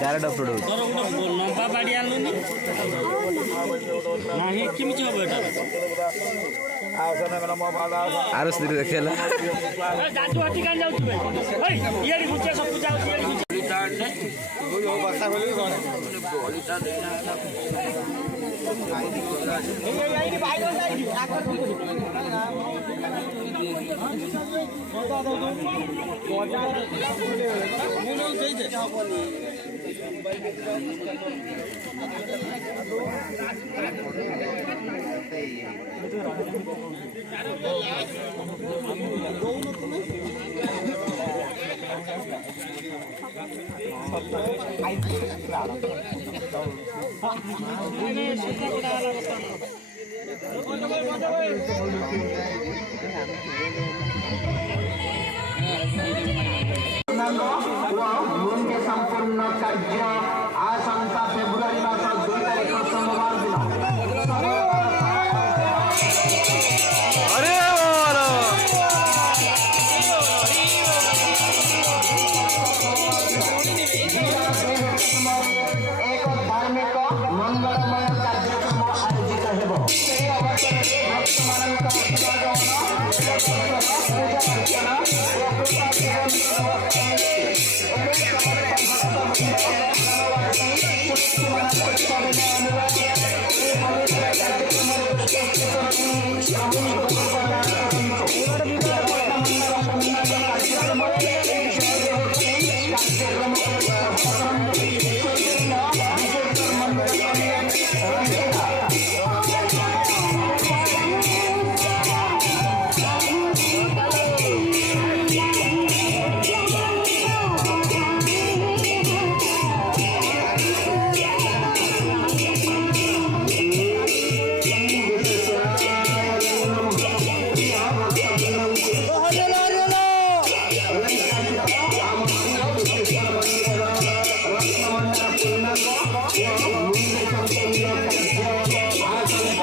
direct upload लंबा बाड़ी आनु नहीं केमिति हबो एटा आरो स्थिति देखेला जातु हटी कान जाउछु भाई ओइ इयाडी गुचे सब पूजा होती इयाडी गुचे यो बसा बोली गोलीटा आईडी भाई को आईडी आकर संपूर्ण कार्य आसंता फेब्रुआरी मास 2 तारिख सोमवार एक धार्मिक मंगलमय कार्यक्रम आयोजित हेबो से अवसर